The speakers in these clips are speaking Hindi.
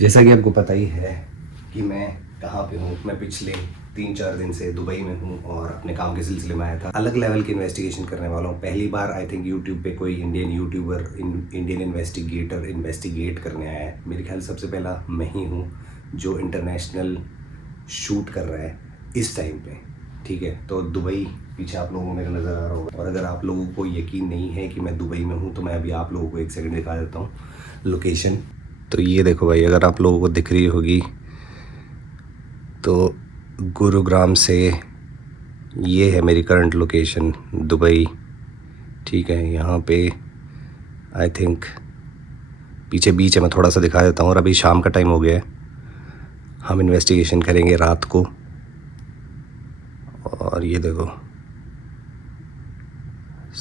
जैसा कि आपको पता ही है कि मैं कहाँ पे हूँ। मैं पिछले 3-4 दिन से दुबई में हूँ और अपने काम के सिलसिले में आया था। अलग लेवल की इन्वेस्टिगेशन करने वाला हूँ। पहली बार आई थिंक यूट्यूब पे कोई Indian YouTuber Indian investigator investigate करने आया है। मेरे ख्याल सबसे पहला मैं ही हूँ जो इंटरनेशनल शूट कर रहा है इस टाइम पे। ठीक है, तो दुबई पीछे आप लोगों को मेरा नज़र आ रहा होगा। और अगर आप लोगों को यकीन नहीं है कि मैं दुबई में हूँ तो मैं अभी आप लोगों को एक सेकंड दिखा देता हूँ लोकेशन। तो ये देखो भाई, अगर आप लोगों को दिख रही होगी तो गुरुग्राम से ये है मेरी करंट लोकेशन दुबई। ठीक है, यहाँ पे आई थिंक पीछे बीच है, मैं थोड़ा सा दिखा देता हूँ। और अभी शाम का टाइम हो गया है, हम इन्वेस्टिगेशन करेंगे रात को। और ये देखो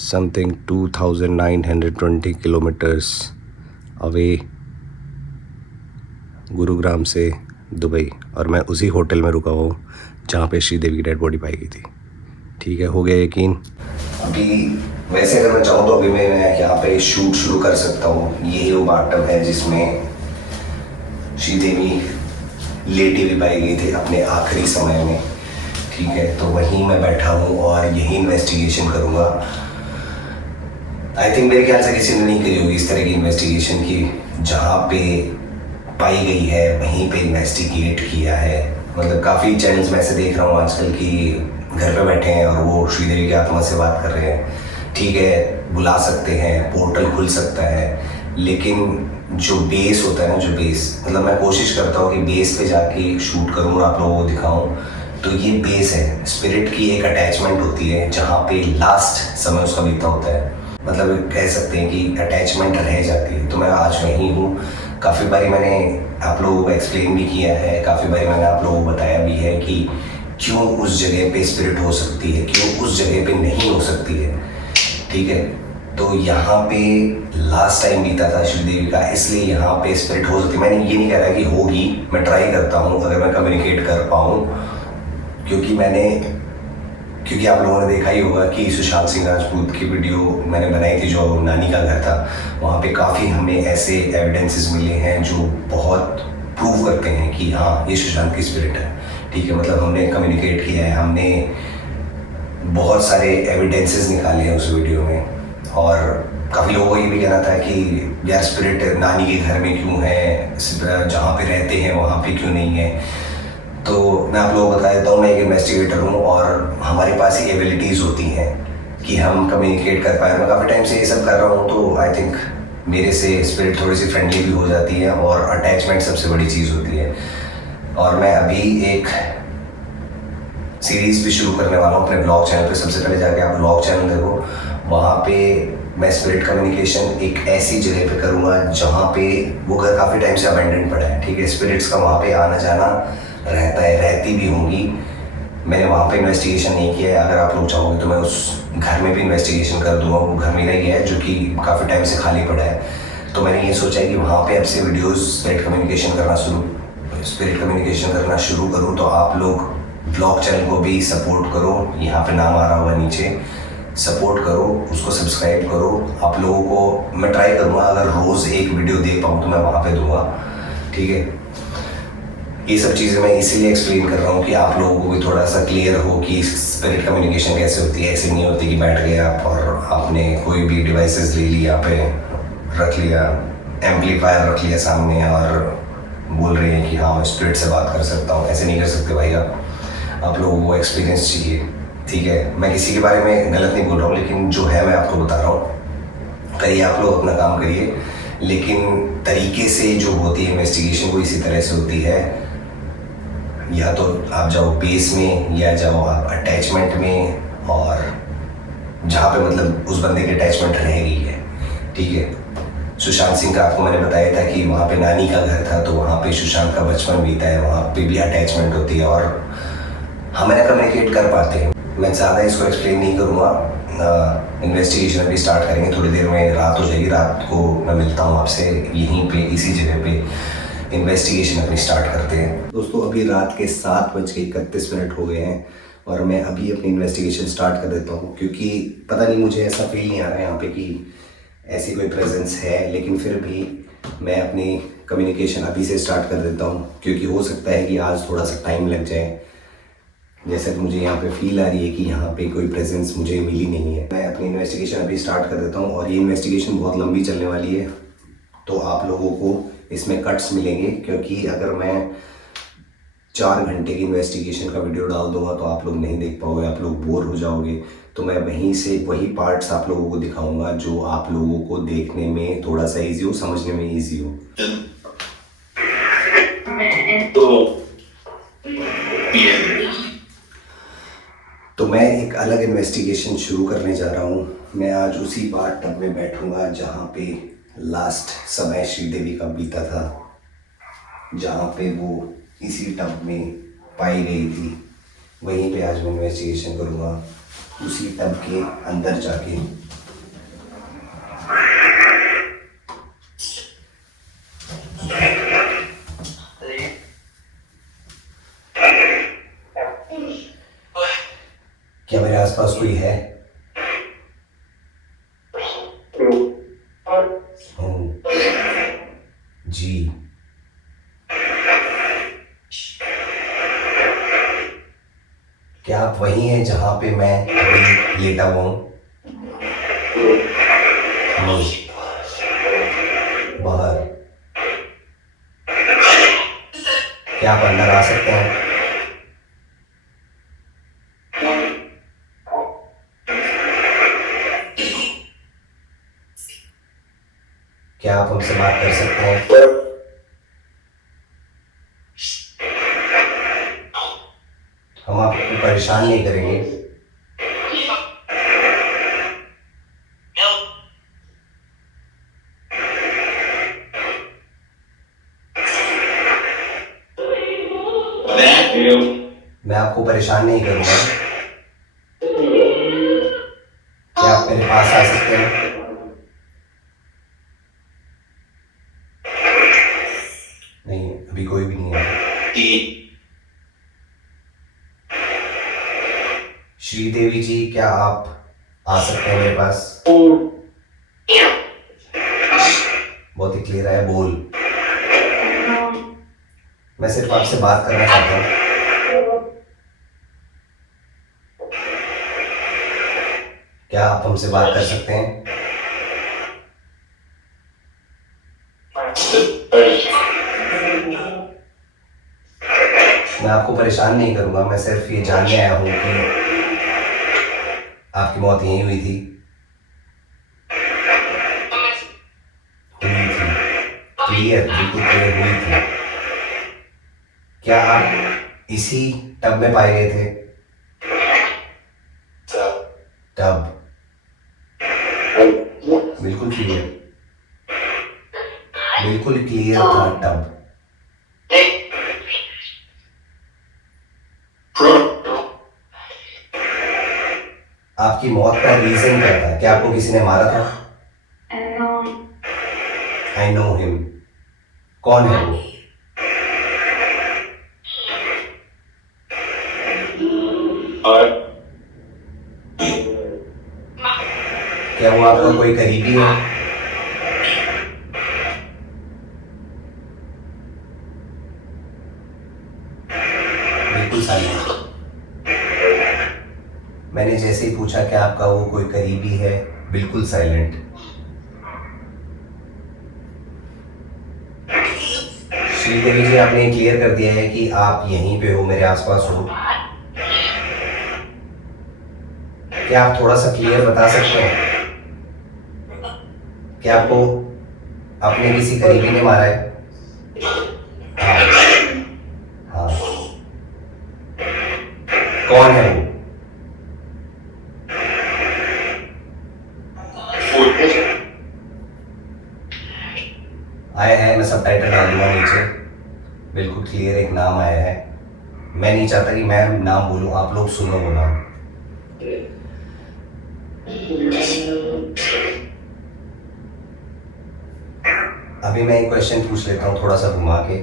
समथिंग 2920 किलोमीटर्स अवे गुरुग्राम से दुबई। और मैं उसी होटल में रुका हूँ जहाँ पे श्रीदेवी की डेड बॉडी पाई गई थी। ठीक है, हो गया यकीन। अभी वैसे अगर मैं चाहूँ तो अभी मैं यहाँ पे शूट शुरू कर सकता हूँ। यही वो बाथटब है जिसमें श्रीदेवी लेटी भी पाई गई थी अपने आखिरी समय में। ठीक है, तो वहीं मैं बैठा हूँ और यही इन्वेस्टिगेशन करूँगा। आई थिंक मेरे ख्याल से किसी ने नहीं करी होगी इस तरह की इन्वेस्टिगेशन की। जहाँ पे पाई गई है वहीं पे इन्वेस्टिगेट किया है। मतलब काफ़ी चैनल्स में ऐसे देख रहा हूँ आजकल कि घर पे बैठे हैं और वो श्रीदेवी की आत्मा से बात कर रहे हैं। ठीक है, बुला सकते हैं, पोर्टल खुल सकता है, लेकिन जो बेस होता है ना, जो बेस, मतलब मैं कोशिश करता हूँ कि बेस पे जाके शूट करूँ और आप लोगों को दिखाऊँ। तो ये बेस है, स्पिरिट की एक अटैचमेंट होती है जहाँ पे लास्ट समय उसका बीता होता है। मतलब कह सकते हैं कि अटैचमेंट रह जाती है। तो मैं आज वहीं हूँ। काफ़ी बारी मैंने आप लोगों को एक्सप्लेन भी किया है, काफ़ी बारी मैंने आप लोगों को बताया भी है कि क्यों उस जगह पे स्पिरिट हो सकती है, क्यों उस जगह पे नहीं हो सकती है। ठीक है, तो यहाँ पे लास्ट टाइम बीता था श्रीदेवी का, इसलिए यहाँ पे स्पिरिट हो सकती है। मैंने ये नहीं कह रहा कि होगी, मैं ट्राई करता हूँ अगर मैं कम्युनिकेट कर पाऊँ। क्योंकि आप लोगों ने देखा ही होगा कि सुशांत सिंह राजपूत की वीडियो मैंने बनाई थी जो नानी का घर था। वहाँ पे काफ़ी हमें ऐसे एविडेंसेस मिले हैं जो बहुत प्रूव करते हैं कि हाँ, ये सुशांत की स्पिरिट है। ठीक है, मतलब हमने कम्युनिकेट किया है, हमने बहुत सारे एविडेंसेस निकाले हैं उस वीडियो में। और काफ़ी लोगों को ये भी कहना था कि यार स्पिरिट नानी के घर में क्यों है, जहाँ पे रहते हैं वहाँ पे क्यों नहीं है। तो मैं आप लोगों को बता देता हूँ, मैं एक इन्वेस्टिगेटर हूँ और हमारे पास ये एबिलिटीज़ होती हैं कि हम कम्युनिकेट कर पाए। मैं काफ़ी टाइम से ये सब कर रहा हूँ, तो आई थिंक मेरे से स्पिरिट थोड़ी सी फ्रेंडली भी हो जाती है और अटैचमेंट सबसे बड़ी चीज़ होती है। और मैं अभी एक सीरीज़ भी शुरू करने वाला हूँ अपने ब्लॉग चैनल पे। सबसे पहले जाके आप ब्लॉग चैनल देखो, वहाँ पे मैं स्पिरिट कम्युनिकेशन एक ऐसी जगह पे करूँगा जहाँ पे वो घर काफ़ी टाइम से अबेंडेंट पड़ा है। ठीक है, स्पिरिट्स का वहाँ पे आना जाना रहता है, रहती भी होंगी। मैंने वहाँ पे इन्वेस्टिगेशन नहीं किया है। अगर आप लोग चाहोगे तो मैं उस घर में भी इन्वेस्टिगेशन कर दूँगा। वो घर मेरा ही है जो कि काफ़ी टाइम से खाली पड़ा है। तो मैंने ये सोचा है कि वहाँ पे अब से वीडियोज़ स्पिरिट कम्युनिकेशन करना शुरू करूँ। तो आप लोग ब्लॉग चैनल को भी सपोर्ट करो, यहाँ पे नाम आ रहा होगा नीचे, सपोर्ट करो, उसको सब्सक्राइब करो। आप लोगों को मैं ट्राई करूँगा अगर रोज़ एक वीडियो दे पाऊँ तो मैं वहाँ पे दूँगा। ठीक है, ये सब चीज़ें मैं इसीलिए एक्सप्लेन कर रहा हूँ कि आप लोगों को भी थोड़ा सा क्लियर हो कि स्पिरिट कम्युनिकेशन कैसे होती है। ऐसे नहीं होती कि बैठ गए आप और आपने कोई भी डिवाइसेस ले लिया, पे रख लिया, एम्पलीफायर रख लिया सामने और बोल रहे हैं कि हाँ मैं स्पिरिट से बात कर सकता हूँ। ऐसे नहीं कर सकते भाई आप लोगों को एक्सपीरियंस चाहिए। ठीक है, मैं किसी के बारे में गलत नहीं बोल रहा हूँ, लेकिन जो है मैं आपको बता रहा हूँ। करिए, आप लोग अपना काम करिए, लेकिन तरीके से जो होती है इन्वेस्टिगेशन वो इसी तरह से होती है। या तो आप जाओ बेस में या जाओ आप अटैचमेंट में, और जहाँ पे मतलब उस बंदे की अटैचमेंट रह गई है। ठीक है, सुशांत सिंह का आपको मैंने बताया था कि वहाँ पे नानी का घर था, तो वहाँ पे सुशांत का बचपन बीता है, वहाँ पे भी अटैचमेंट होती है और हमें कम्युनिकेट कर पाते हैं। मैं ज़्यादा इसको एक्सप्लेन नहीं करूँगा। इन्वेस्टिगेशन अभी स्टार्ट करेंगे, थोड़ी देर में रात हो जाएगी। रात को मैं मिलता हूँ आपसे यहीं पे, इसी जगह पे इन्वेस्टिगेशन अपनी स्टार्ट करते हैं। दोस्तों, अभी रात के 7:31 हो गए हैं और मैं अभी अपनी इन्वेस्टिगेशन स्टार्ट कर देता हूँ, क्योंकि पता नहीं मुझे ऐसा फील नहीं आ रहा है यहाँ पे कि ऐसी कोई प्रेजेंस है, लेकिन फिर भी मैं अपनी कम्युनिकेशन अभी से स्टार्ट कर देता हूँ, क्योंकि हो सकता है कि आज थोड़ा सा टाइम लग जाए। जैसे कि मुझे यहाँ पे फील आ रही है कि यहाँ पे कोई प्रेजेंस मुझे मिली नहीं है। मैं अपनी इन्वेस्टिगेशन अभी स्टार्ट कर देता हूँ, और ये इन्वेस्टिगेशन बहुत लंबी चलने वाली है, तो आप लोगों को इसमें कट्स मिलेंगे, क्योंकि अगर मैं 4 घंटे की इन्वेस्टिगेशन का वीडियो डाल दूंगा तो आप लोग नहीं देख पाओगे, आप लोग बोर हो जाओगे। तो मैं वहीं से वही पार्ट्स आप लोगों को दिखाऊंगा जो आप लोगों को देखने में थोड़ा सा ईजी हो, समझने में ईजी हो। तो मैं एक अलग इन्वेस्टिगेशन शुरू करने जा रहा हूँ। मैं आज उसी बाथ टब में बैठूंगा जहाँ पे लास्ट समय श्रीदेवी का बीता था, जहाँ पे वो इसी टब में पाई गई थी। वहीं पे आज मैं इन्वेस्टिगेशन करूँगा, उसी टब के अंदर जाके। क्या मेरे आसपास कोई है? जी। क्या आप वही हैं जहाँ पे मैं अभी लेटा हुआ हूँ? बाहर। क्या आप अंदर आ सकते हैं? क्या आप हमसे बात कर सकते हैं? हम आपको परेशान नहीं करेंगे। मैं आपको परेशान नहीं करूंगा। क्या आप मेरे पास आ सकते हैं? नहीं, अभी कोई भी नहीं है। श्रीदेवी जी, क्या आप आ सकते हैं मेरे पास? बहुत ही क्लियर है, बोल। मैं सिर्फ आपसे बात करना चाहता हूँ। क्या आप हमसे बात कर सकते हैं? मैं आपको परेशान नहीं करूंगा, मैं सिर्फ ये जानने आया हूँ कि आपकी मौत यहीं हुई थी। क्लियर, बिल्कुल क्लियर हुई थी। क्या आप इसी टब में पाए गए थे? टब बिल्कुल क्लियर, बिल्कुल क्लियर था टब। आपकी मौत का रीजन क्या था? क्या आपको किसी ने मारा था? I know him. कौन है वो? क्या वो आपका कोई करीबी है? बिल्कुल साइलेंट। मैंने जैसे ही पूछा कि आपका वो कोई करीबी है, बिल्कुल साइलेंट। श्रीदेवी जी, आपने क्लियर कर दिया है कि आप यहीं पे हो, मेरे आसपास हो। क्या आप थोड़ा सा क्लियर बता सकते हैं कि आपको अपने किसी करीबी ने मारा है? हाँ। हाँ। कौन है वो? आया है, मैं सबटाइटल डाल दूंगा नीचे। बिल्कुल क्लियर एक नाम आया है। मैं नहीं चाहता कि मैं नाम बोलूं, आप लोग सुनो वो नाम। अभी मैं एक क्वेश्चन पूछ लेता हूँ थोड़ा सा घुमा के।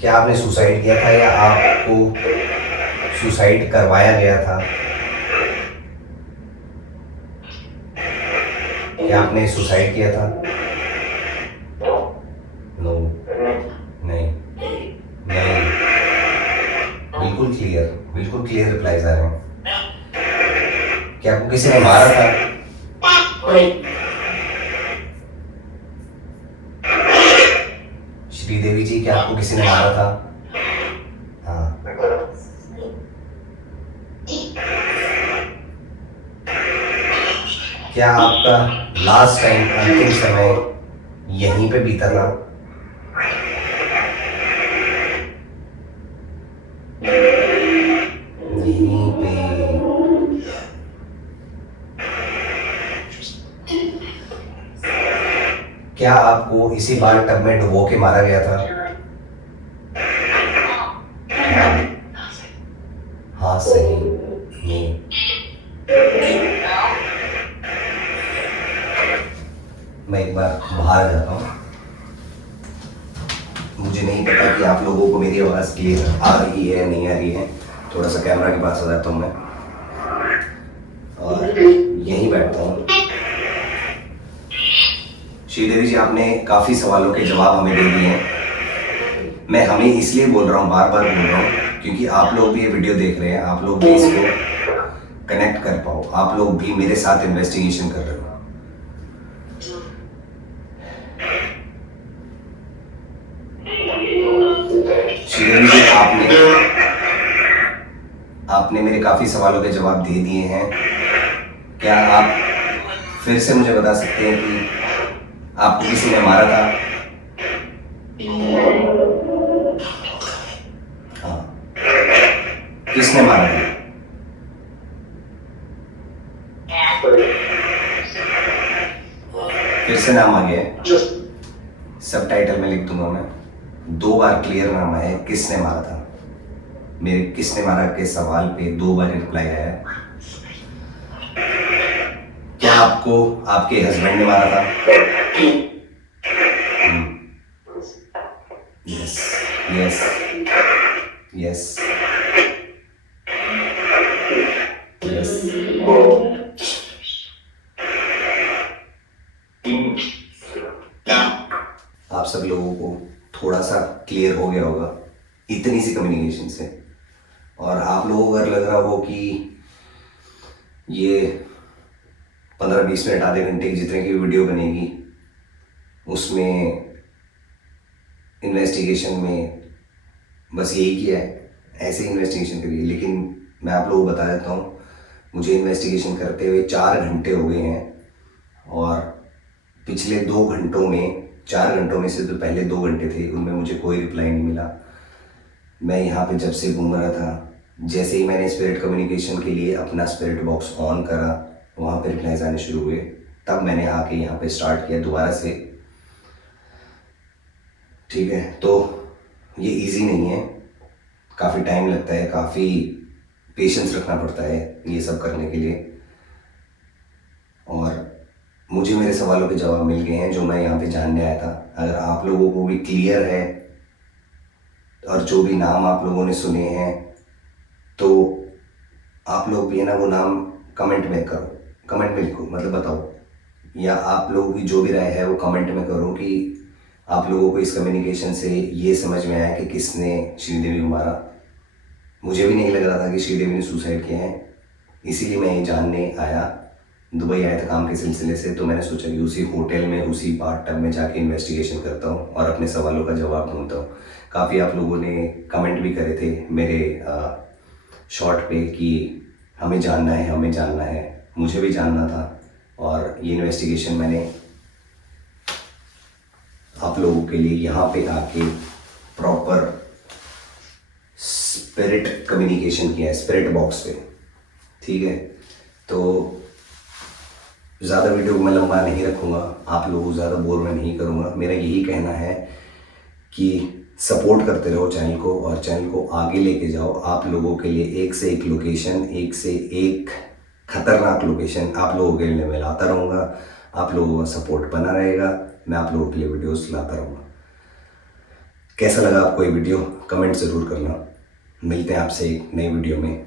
क्या आपने सुसाइड किया था या आपको सुसाइड करवाया गया था? क्या आपने सुसाइड किया था? नो, नहीं, नहीं, बिल्कुल क्लियर रिप्लाईज आ रहे हैं। क्या आपको किसी ने मारा था? श्रीदेवी जी, क्या आपको किसी ने मारा था? हाँ। क्या आपका लास्ट टाइम अंतिम समय यहीं पे बीता था? यहीं पे। क्या आपको इसी बार टब में डुबो के मारा गया था? हाँ, सही नहीं। मैं एक बार बाहर जाता हूँ, मुझे नहीं पता कि आप लोगों को मेरी आवाज़ क्लियर आ रही है नहीं आ रही है। थोड़ा सा कैमरा के पास आ जाता हूँ मैं और यहीं बैठता हूँ। श्रीदेवी जी, आपने काफ़ी सवालों के जवाब हमें दे दिए हैं। मैं हमें इसलिए बोल रहा हूँ, बार बार बोल रहा हूँ, क्योंकि आप लोग भी ये वीडियो देख रहे हैं, आप लोग भी इसको कनेक्ट कर पाओ, आप लोग भी मेरे साथ इन्वेस्टिगेशन कर रहे हो। श्रीदेवी जी, आपने मेरे काफ़ी सवालों के जवाब दे दिए हैं। क्या आप फिर से मुझे बता सकते हैं कि आपको किसी ने मारा था? हाँ, किसने मारा था? फिर से नाम आ गया, सब टाइटल में लिख दूंगा मैं। 2 बार क्लियर नाम आया है, किसने मारा था। मेरे किसने मारा के सवाल पे 2 बार रिप्लाई आया है। क्या आपको आपके हस्बैंड ने मारा था? Yes, yes, yes, yes. आप सब लोगों को थोड़ा सा क्लियर हो गया होगा इतनी सी कम्युनिकेशन से, और आप लोगों को अगर लग रहा हो कि ये 15-20 मिनट आधे घंटे की जितने की वीडियो बनेगी उसमें इन्वेस्टिगेशन में बस यही किया है, ऐसे ही इन्वेस्टिगेशन करिए। लेकिन मैं आप लोगों को बता देता हूँ, मुझे इन्वेस्टिगेशन करते हुए 4 घंटे हो गए हैं, और पिछले 2 घंटों में 4 घंटों में से जो पहले 2 घंटे थे उनमें मुझे कोई रिप्लाई नहीं मिला। मैं यहाँ पे जब से घूम रहा था, जैसे ही मैंने स्पिरिट कम्युनिकेशन के लिए अपना स्पिरिट बॉक्स ऑन करा, वहाँ पे रिप्लाईज आने शुरू हुए। तब मैंने आके यहाँ पे स्टार्ट किया दोबारा से। ठीक है, तो ये इजी नहीं है, काफ़ी टाइम लगता है, काफ़ी पेशेंस रखना पड़ता है ये सब करने के लिए। और मुझे मेरे सवालों के जवाब मिल गए हैं जो मैं यहाँ पे जानने आया था। अगर आप लोगों को भी क्लियर है और जो भी नाम आप लोगों ने सुने हैं, तो आप लोग भी है ना वो नाम कमेंट में करो, कमेंट में लिखो, मतलब बताओ, या आप लोगों की जो भी राय है वो कमेंट में करो कि आप लोगों को इस कम्युनिकेशन से ये समझ में आया कि किसने श्रीदेवी को मारा। मुझे भी नहीं लग रहा था कि श्रीदेवी ने सुसाइड किया है, इसीलिए मैं ये जानने आया। दुबई आया था काम के सिलसिले से, तो मैंने सोचा कि उसी होटल में उसी बाथ टब में जाके इन्वेस्टिगेशन करता हूँ और अपने सवालों का जवाब ढूंढता हूँ। काफ़ी आप लोगों ने कमेंट भी करे थे मेरे शॉर्ट पे कि हमें जानना है, हमें जानना है। मुझे भी जानना था, और ये इन्वेस्टिगेशन मैंने आप लोगों के लिए यहाँ पे आके प्रॉपर स्पिरिट कम्युनिकेशन किया है स्पिरिट बॉक्स पे। ठीक है, तो ज़्यादा वीडियो को मैं लंबा नहीं रखूँगा, आप लोगों को ज़्यादा बोर मैं नहीं करूँगा। मेरा यही कहना है कि सपोर्ट करते रहो चैनल को, और चैनल को आगे लेके जाओ। आप लोगों के लिए एक से एक लोकेशन, एक से एक खतरनाक लोकेशन आप लोगों के लिए मैं लाता रहूँगा। आप लोगों का सपोर्ट बना रहेगा, मैं आप लोगों के लिए वीडियोस लाता रहूँगा। कैसा लगा आपको ये वीडियो कमेंट ज़रूर करना। मिलते हैं आपसे एक नई वीडियो में।